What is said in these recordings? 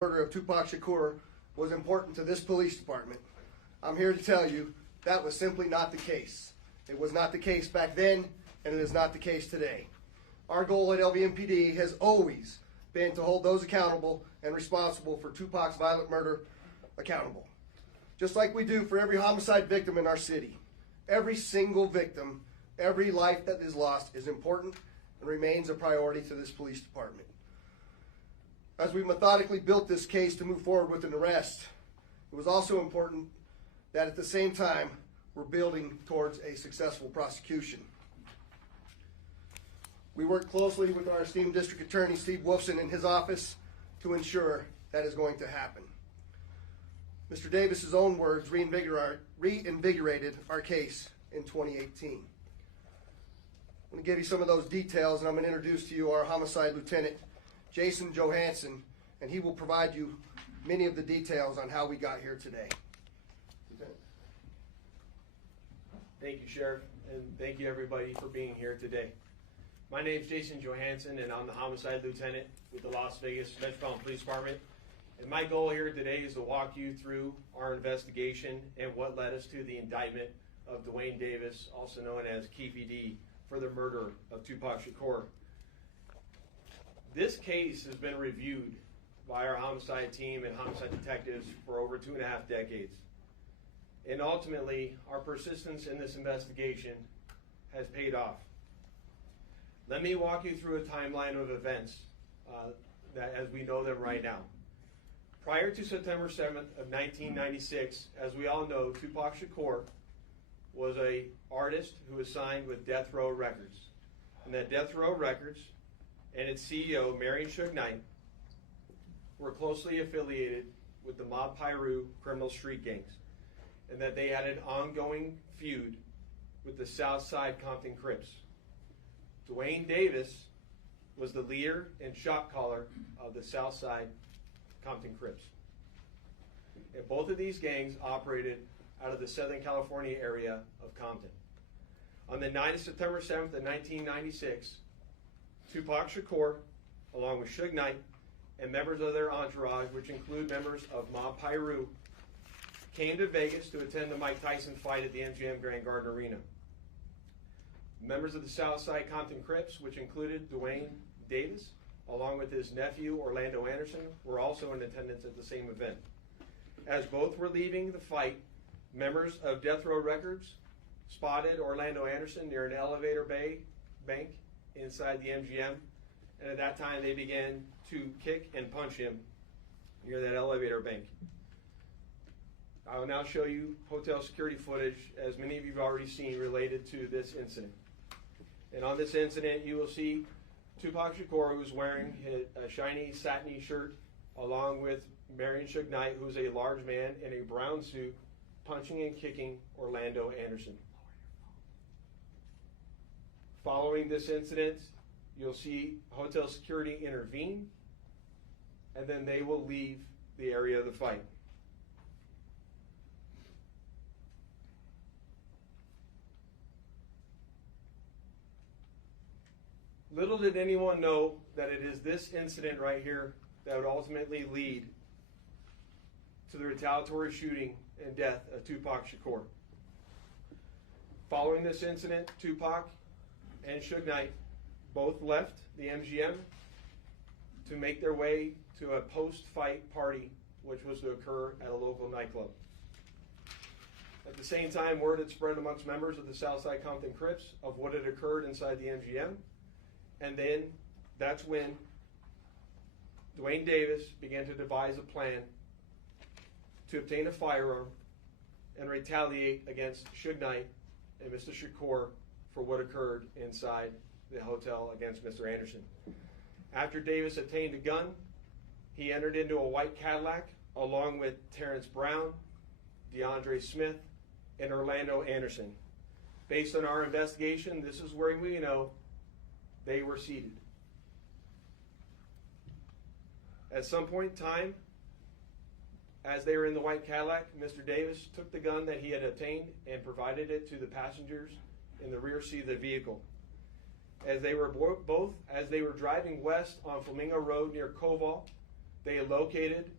murder of Tupac Shakur was important to this police department. I'm here to tell you that was simply not the case. It was not the case back then, and it is not the case today. Our goal at LVMPD has always been to hold those accountable and responsible for Tupac's violent murder accountable. Just like we do for every homicide victim in our city. Every single victim, every life that is lost is important and remains a priority to this police department. As we methodically built this case to move forward with an arrest, it was also important that at the same time, we're building towards a successful prosecution. We worked closely with our esteemed District Attorney, Steve Wolfson, in his office to ensure that is going to happen. Mr. Davis's own words reinvigorated our case in 2018. I'm going to give you some of those details, and I'm going to introduce to you our homicide lieutenant, Jason Johansson, and he will provide you many of the details on how we got here today. Lieutenant. Thank you, Sheriff, and thank you everybody for being here today. My name is Jason Johansson, and I'm the homicide lieutenant with the Las Vegas Metropolitan Police Department. And my goal here today is to walk you through our investigation and what led us to the indictment of Dwayne Davis, also known as Keefy D, for the murder of Tupac Shakur. This case has been reviewed by our homicide team and homicide detectives for over 2.5 decades. And ultimately, our persistence in this investigation has paid off. Let me walk you through a timeline of events that as we know them right now. Prior to September 7th of 1996, as we all know, Tupac Shakur was an artist who was signed with Death Row Records. And that Death Row Records and its CEO, Marion Suge Knight, were closely affiliated with the Mob Piru criminal street gangs, and that they had an ongoing feud with the Southside Compton Crips. Dwayne Davis was the leader and shot caller of the Southside Compton Crips. And both of these gangs operated out of the Southern California area of Compton. On the night of September 7th of 1996, Tupac Shakur, along with Suge Knight, and members of their entourage, which include members of Mob Piru, came to Vegas to attend the Mike Tyson fight at the MGM Grand Garden Arena. Members of the Southside Compton Crips, which included Dwayne Davis, along with his nephew Orlando Anderson, were also in attendance at the same event. As both were leaving the fight, members of Death Row Records spotted Orlando Anderson near an elevator bank inside the MGM, and at that time they began to kick and punch him near that elevator bank. I will now show you hotel security footage, as many of you have already seen, related to this incident. And on this incident, you will see Tupac Shakur, who's wearing a shiny satiny shirt, along with Marion Suge Knight, who's a large man in a brown suit, punching and kicking Orlando Anderson. Following this incident, you'll see hotel security intervene, and then they will leave the area of the fight. Little did anyone know that it is this incident right here that would ultimately lead to the retaliatory shooting and death of Tupac Shakur. Following this incident, Tupac and Suge Knight both left the MGM to make their way to a post-fight party, which was to occur at a local nightclub. At the same time, word had spread amongst members of the Southside Compton Crips of what had occurred inside the MGM, and then that's when Dwayne Davis began to devise a plan to obtain a firearm and retaliate against Suge Knight and Mr. Shakur for what occurred inside the hotel against Mr. Anderson. After Davis obtained a gun, he entered into a white Cadillac along with Terrence Brown, DeAndre Smith, and Orlando Anderson. Based on our investigation, this is where we know they were seated. At some point in time, as they were in the white Cadillac, Mr. Davis took the gun that he had obtained and provided it to the passengers in the rear seat of the vehicle. As they were driving west on Flamingo Road near Koval, They located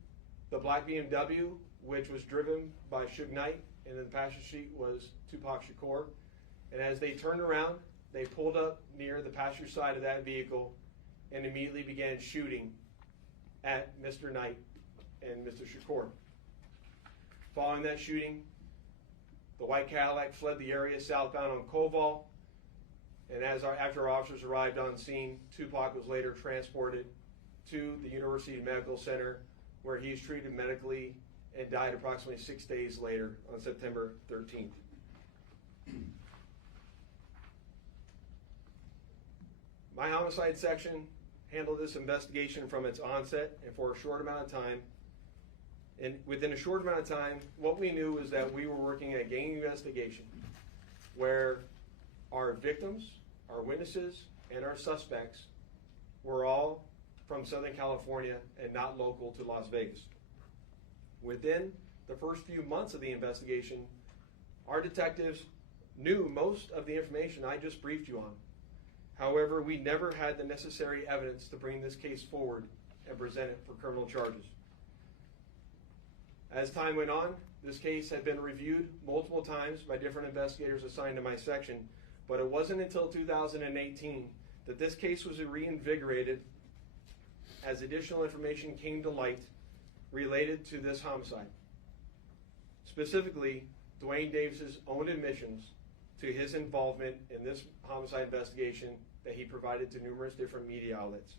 the black BMW, which was driven by Suge Knight, and in the passenger seat was Tupac Shakur. And as they turned around, they pulled up near the passenger side of that vehicle and immediately began shooting at Mr. Knight and Mr. Shakur. Following that shooting, the white Cadillac fled the area southbound on Koval, and after our officers arrived on scene, Tupac was later transported to the University Medical Center, where he was treated medically and died approximately 6 days later on September 13th. My homicide section handled this investigation from its onset and for a short amount of time. And within a short amount of time, what we knew was that we were working a gang investigation where our victims, our witnesses, and our suspects were all from Southern California and not local to Las Vegas. Within the first few months of the investigation, our detectives knew most of the information I just briefed you on. However, we never had the necessary evidence to bring this case forward and present it for criminal charges. As time went on, this case had been reviewed multiple times by different investigators assigned to my section, but it wasn't until 2018 that this case was reinvigorated as additional information came to light related to this homicide. Specifically, Dwayne Davis's own admissions to his involvement in this homicide investigation that he provided to numerous different media outlets.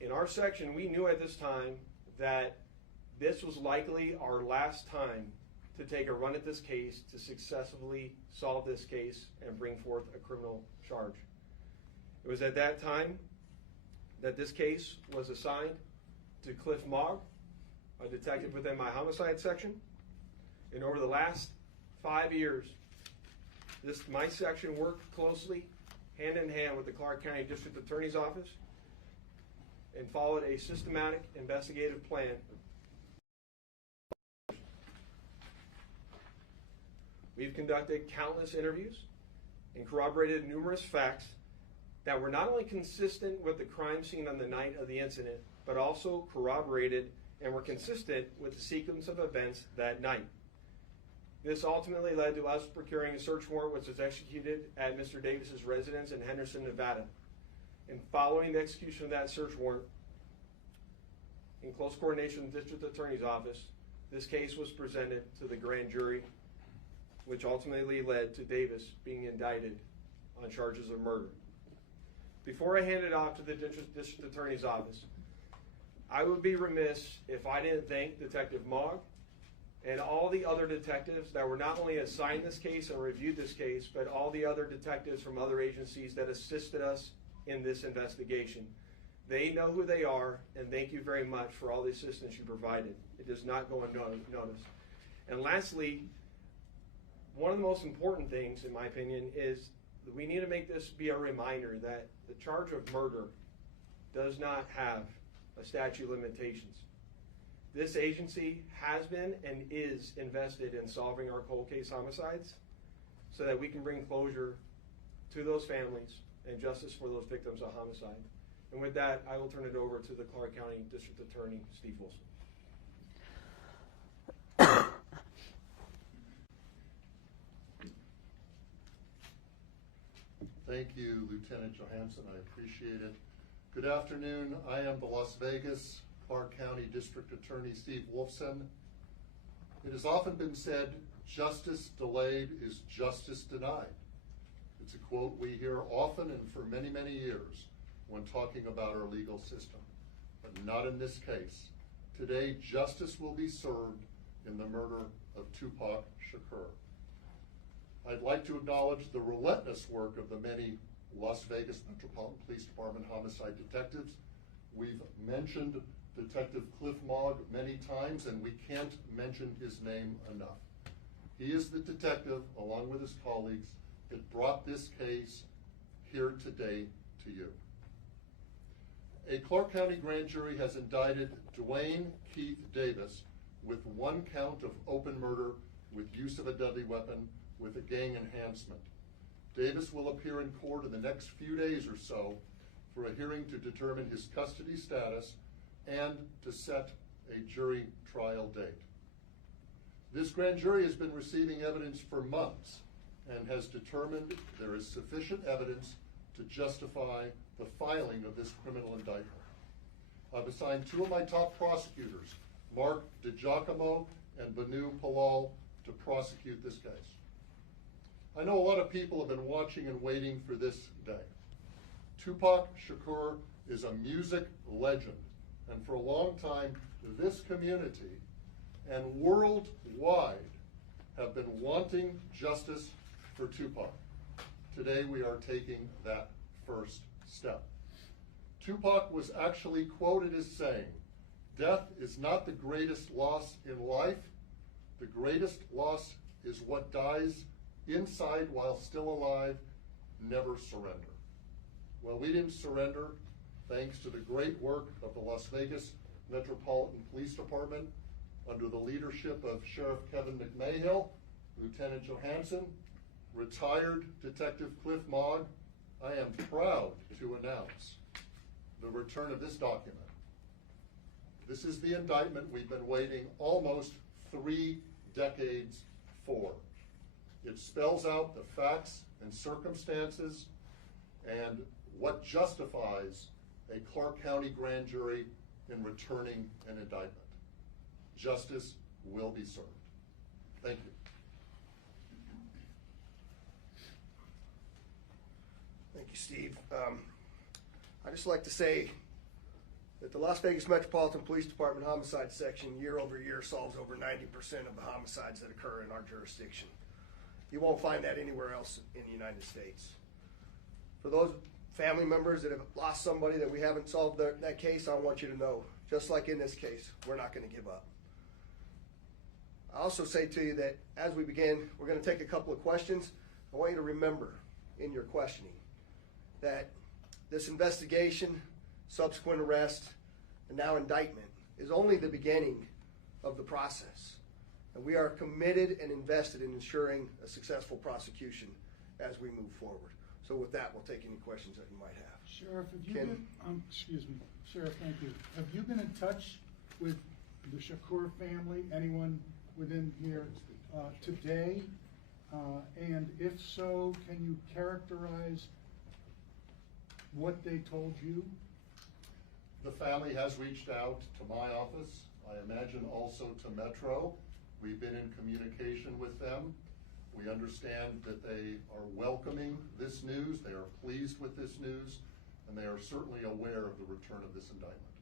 In our section, we knew at this time that this was likely our last time to take a run at this case to successfully solve this case and bring forth a criminal charge. It was at that time that this case was assigned to Cliff Mogg, a detective within my homicide section. And over the last 5 years, my section worked closely, hand in hand with the Clark County District Attorney's Office, and followed a systematic investigative plan. We've conducted countless interviews and corroborated numerous facts that were not only consistent with the crime scene on the night of the incident, but also corroborated and were consistent with the sequence of events that night. This ultimately led to us procuring a search warrant which was executed at Mr. Davis's residence in Henderson, Nevada. And following the execution of that search warrant, in close coordination with the District Attorney's Office, this case was presented to the grand jury, which ultimately led to Davis being indicted on charges of murder. Before I hand it off to the District Attorney's Office, I would be remiss if I didn't thank Detective Mogg and all the other detectives that were not only assigned this case and reviewed this case, but all the other detectives from other agencies that assisted us in this investigation. They know who they are, and thank you very much for all the assistance you provided. It does not go unnoticed. And lastly, one of the most important things, in my opinion, is that we need to make this be a reminder that the charge of murder does not have a statute of limitations. This agency has been and is invested in solving our cold case homicides so that we can bring closure to those families and justice for those victims of homicide. And with that, I will turn it over to the Clark County District Attorney, Steve Wolfson. Thank you, Lieutenant Johansson. I appreciate it. Good afternoon. I am the Las Vegas, Clark County District Attorney Steve Wolfson. It has often been said, justice delayed is justice denied. It's a quote we hear often and for many, many years when talking about our legal system, but not in this case. Today, justice will be served in the murder of Tupac Shakur. I'd like to acknowledge the relentless work of the many Las Vegas Metropolitan Police Department homicide detectives. We've mentioned Detective Cliff Mogg many times, and we can't mention his name enough. He is the detective, along with his colleagues, that brought this case here today to you. A Clark County grand jury has indicted Dwayne Keith Davis with 1 count of open murder with use of a deadly weapon with a gang enhancement. Davis will appear in court in the next few days or so for a hearing to determine his custody status and to set a jury trial date. This grand jury has been receiving evidence for months and has determined there is sufficient evidence to justify the filing of this criminal indictment. I've assigned two of my top prosecutors, Mark DiGiacomo and Banu Palal, to prosecute this case. I know a lot of people have been watching and waiting for this day. Tupac Shakur is a music legend, and for a long time, this community and worldwide have been wanting justice for Tupac. Today we are taking that first step. Tupac was actually quoted as saying, "Death is not the greatest loss in life. The greatest loss is what dies inside while still alive. Never surrender." Well, we didn't surrender thanks to the great work of the Las Vegas Metropolitan Police Department under the leadership of Sheriff Kevin McMahill, Lieutenant Johansson, retired Detective Cliff Mogg. I am proud to announce the return of this document. This is the indictment we've been waiting almost 3 decades for. It spells out the facts and circumstances and what justifies a Clark County grand jury in returning an indictment. Justice will be served. Thank you. Thank you, Steve. I'd just like to say that the Las Vegas Metropolitan Police Department Homicide Section year over year solves over 90% of the homicides that occur in our jurisdiction. You won't find that anywhere else in the United States. For those family members that have lost somebody that we haven't solved that case, I want you to know, just like in this case, we're not going to give up. I also say to you that as we begin, we're going to take a couple of questions. I want you to remember in your questioning that this investigation, subsequent arrest, and now indictment is only the beginning of the process. And we are committed and invested in ensuring a successful prosecution as we move forward. So with that, we'll take any questions that you might have. Sheriff, have you been, excuse me, Sheriff, thank you. Have you been in touch with the Shakur family, anyone within here today? And if so, can you characterize what they told you? The family has reached out to my office. I imagine also to Metro. We've been in communication with them. We understand that they are welcoming this news. They are pleased with this news, and they are certainly aware of the return of this indictment.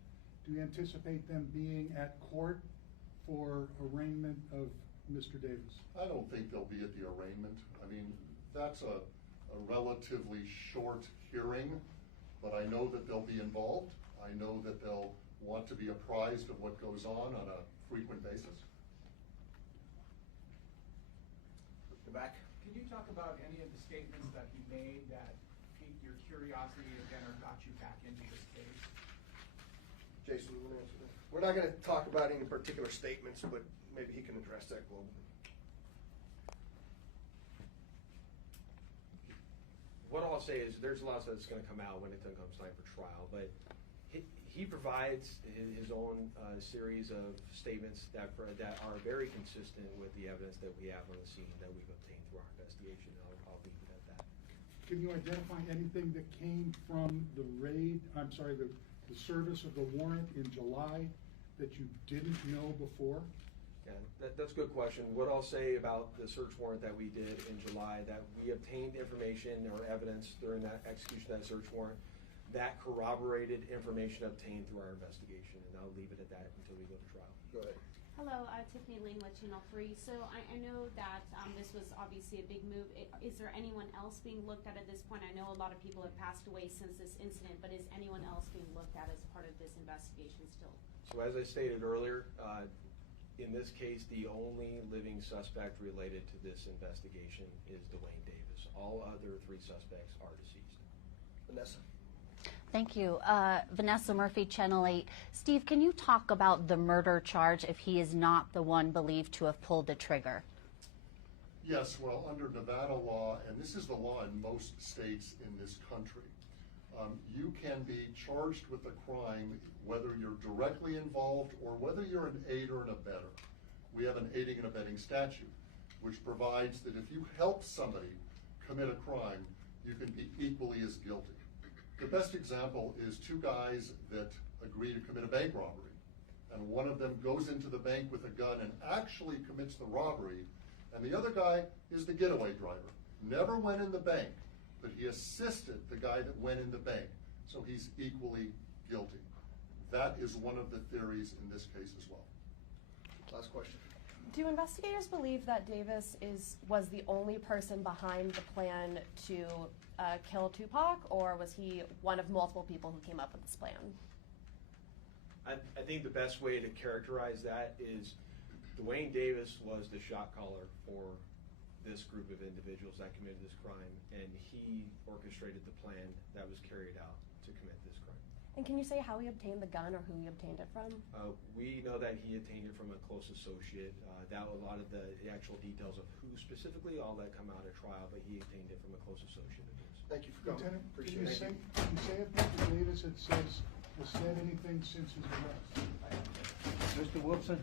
Do you anticipate them being at court for arraignment of Mr. Davis? I don't think they'll be at the arraignment. I mean, that's a relatively short hearing, but I know that they'll be involved. I know that they'll want to be apprised of what goes on a frequent basis. Back. Can you talk about any of the statements that he made that piqued your curiosity again or got you back into this case? Jason, you want to answer that? We're not going to talk about any particular statements, but maybe he can address that globally. What I'll say is there's lots that's going to come out when it comes time for trial, but he provides his own series of statements that are very consistent with the evidence that we have on the scene that we've obtained through our investigation. I'll leave it at that. Can you identify anything that came from the raid, I'm sorry, the service of the warrant in July that you didn't know before? Yeah, that's a good question. What I'll say about the search warrant that we did in July, that we obtained information or evidence during that execution of that search warrant that corroborated information obtained through our investigation, and I'll leave it at that until we go to trial. Go ahead. Hello, Tiffany Ling with Channel 3. So I know that this was obviously a big move. Is there anyone else being looked at this point? I know a lot of people have passed away since this incident, but is anyone else being looked at as part of this investigation still? So as I stated earlier, in this case, the only living suspect related to this investigation is Dwayne Davis. All other 3 suspects are deceased. Vanessa. Thank you. Vanessa Murphy, Channel 8. Steve, can you talk about the murder charge if he is not the one believed to have pulled the trigger? Yes, well, under Nevada law, and this is the law in most states in this country, You can be charged with a crime whether you're directly involved or whether you're an aid or an abettor. We have an aiding and abetting statute, which provides that if you help somebody commit a crime, you can be equally as guilty. The best example is two guys that agree to commit a bank robbery, and one of them goes into the bank with a gun and actually commits the robbery, and the other guy is the getaway driver. Never went in the bank, but he assisted the guy that went in the bank, so he's equally guilty. That is one of the theories in this case as well. Last question. Do investigators believe that Davis was the only person behind the plan to kill Tupac, or was he one of multiple people who came up with this plan? I think the best way to characterize that is Dwayne Davis was the shot caller for this group of individuals that committed this crime, and he orchestrated the plan that was carried out to commit this crime. And can you say how he obtained the gun or who he obtained it from? We know that he obtained it from a close associate. A lot of the actual details of who specifically, all that come out at trial, but he obtained it from a close associate of his. Thank you for coming. Lieutenant, can Appreciate you it. say, can you say if Mr. Davis has said anything since his arrest? Mr. Wolfson?